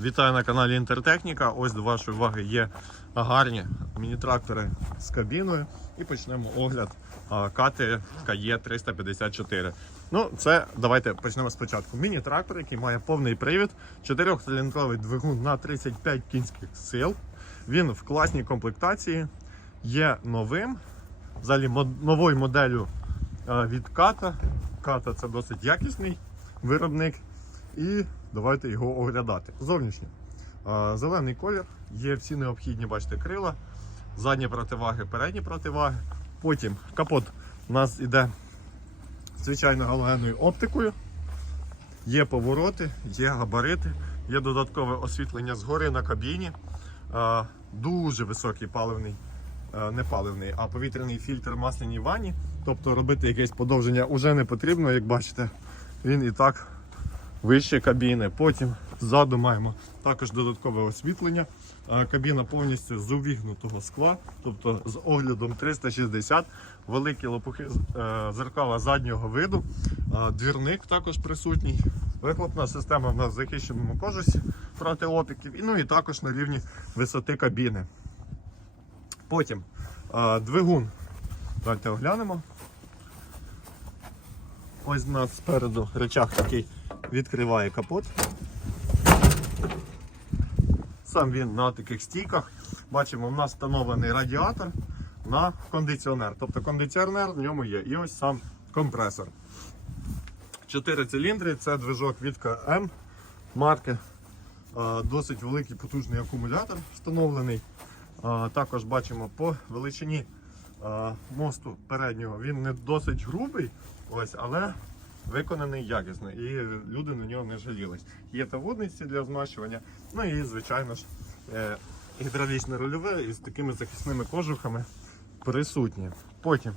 Вітаю на каналі Інтертехніка. Ось до вашої уваги є гарні міні-трактори з кабіною. І почнемо огляд кати КЕ 354. Ну, це давайте почнемо спочатку. Міні-трактор, який має повний привід, 4-циліндровий двигун на 35 кінських сил. Він в класній комплектації, є новим, взагалі новою моделлю від ката. Ката це досить якісний виробник. І давайте його оглядати. Зовнішнє. Зелений колір, є всі необхідні, бачите, крила, задні противаги, передні противаги. Потім капот у нас іде звичайно галогенною оптикою. Є повороти, є габарити, є додаткове освітлення згори на кабіні. Дуже високий паливний, не паливний, а повітряний фільтр масляній ванні. Тобто робити якесь подовження вже не потрібно, як бачите, він і так вище кабіни. Потім ззаду маємо також додаткове освітлення. Кабіна повністю з увігнутого скла, тобто з оглядом 360, великі лопухи е, зеркала заднього виду, двірник також присутній. Вихлопна система в нас в захищеному кожусі проти опіків, ну і також на рівні висоти кабіни. Потім двигун. Давайте оглянемо. Ось у нас спереду речах такий відкриває капот. Сам він на таких стійках. Бачимо, у нас встановлений радіатор на кондиціонер. Тобто кондиціонер в ньому є. І ось сам компресор. Чотири циліндри, це движок від КМ марки. Досить великий потужний акумулятор встановлений. Також бачимо по величині мосту переднього. Він не досить грубий, ось, але виконаний якісно. І люди на нього не жалілись. Є та водниці для змащування, ну і звичайно ж е, гідравлічне рульове із такими захисними кожухами присутні. Потім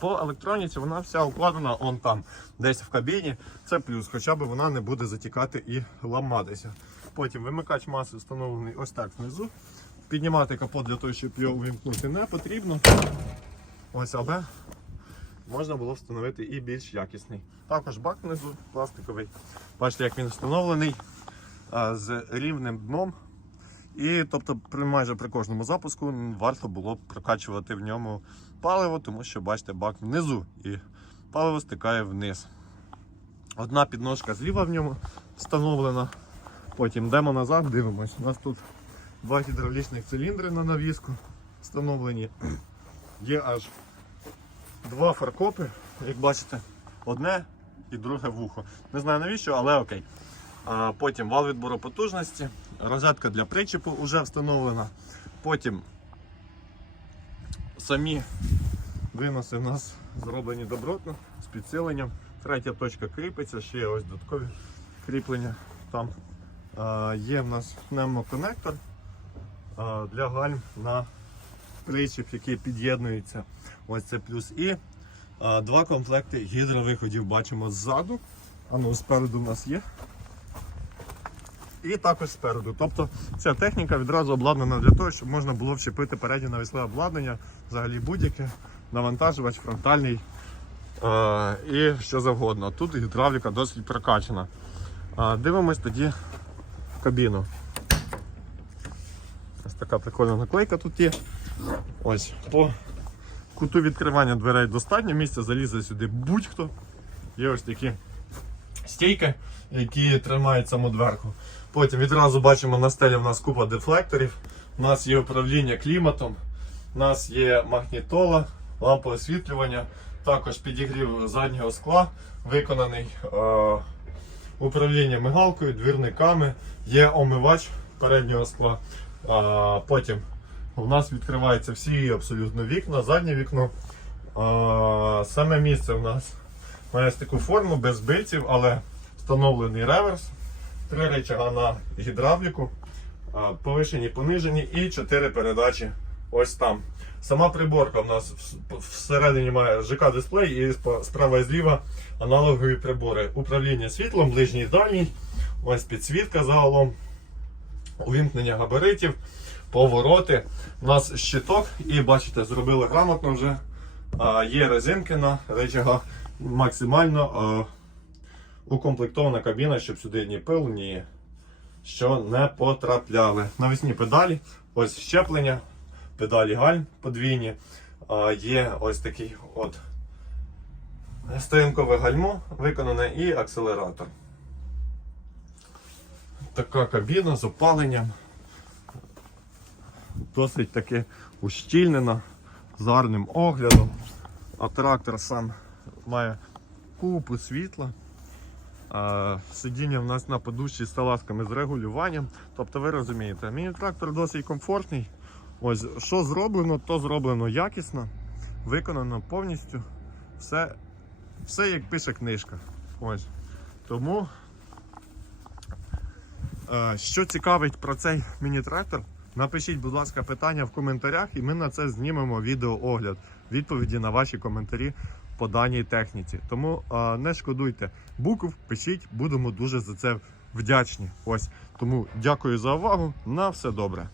по електроніці вона вся укладена он там, десь в кабіні. Це плюс, хоча б вона не буде затікати і ламатися. Потім вимикач маси встановлений ось так знизу. Піднімати капот для того, щоб його увімкнути, не потрібно. Ось, але можна було встановити і більш якісний. Також бак внизу пластиковий. Бачите, як він встановлений з рівним дном. І тобто при майже при кожному запуску варто було прокачувати в ньому паливо, тому що бачите, бак внизу і паливо стикає вниз. Одна підножка зліва в ньому встановлена. Потім йдемо назад, дивимось. У нас тут два гідравлічних циліндри на навіску встановлені. Є аж два фаркопи, як бачите, одне і друге вухо. Не знаю навіщо, але окей. А потім вал відбору потужності, розетка для причепу вже встановлена. Потім самі виноси в нас зроблені добротно з підсиленням. Третя точка кріпиться, ще є ось додаткові кріплення. Там а, є в нас пневмоконектор для гальм на причіп, який під'єднується. Ось це плюс. І два комплекти гідровиходів бачимо ззаду. А ну, спереду в нас є. І також спереду. Тобто ця техніка відразу обладнана для того, щоб можна було вчепити переднє навісне обладнання, взагалі будь-яке, навантажувач, фронтальний е- і що завгодно. Тут гідравліка досить прокачана. А, дивимось тоді кабіну. Така прикольна наклейка тут є. Ось по куту відкривання дверей достатньо місця, залізе сюди будь-хто. Є ось такі стійки, які тримають саму дверку. Потім відразу бачимо на стелі в нас купа дефлекторів. У нас є управління кліматом, у нас є магнітола, лампа освітлювання, також підігрів заднього скла, виконаний е- управління мигалкою, двірниками, є омивач переднього скла. Потім у нас відкриваються всі абсолютно вікна, заднє вікно. Саме місце у нас має таку форму без бильців, але встановлений реверс, три рычага на гідравліку, повишені, понижені і чотири передачі ось там. Сама приборка в нас всередині має ЖК-дисплей і справа і зліва аналогові прибори. Управління світлом, ближній і дальній, ось підсвітка загалом, увімкнення габаритів, повороти. У нас щиток, і бачите, зробили грамотно вже. А, Є резинки на речагах, максимально а, укомплектована кабіна, щоб сюди ні пил, ні що не потрапляли. Навісні педалі, ось щеплення, педалі гальм подвійні. А, є ось такий от стоянкове гальмо виконане і акселератор. Така кабіна з опаленням. Досить таки ущільнена, з гарним оглядом. А трактор сам має купу світла. Сидіння в нас на подушці з салазками з регулюванням. Тобто ви розумієте, міні-трактор досить комфортний. Ось що зроблено, то зроблено якісно, виконано повністю. Все, все як пише книжка. Ось. Тому, що цікавить про цей міні-трактор, напишіть, будь ласка, питання в коментарях, і ми на це знімемо відеоогляд, відповіді на ваші коментарі по даній техніці. Тому е, не шкодуйте букв, пишіть, будемо дуже за це вдячні. Ось тому дякую за увагу. На все добре.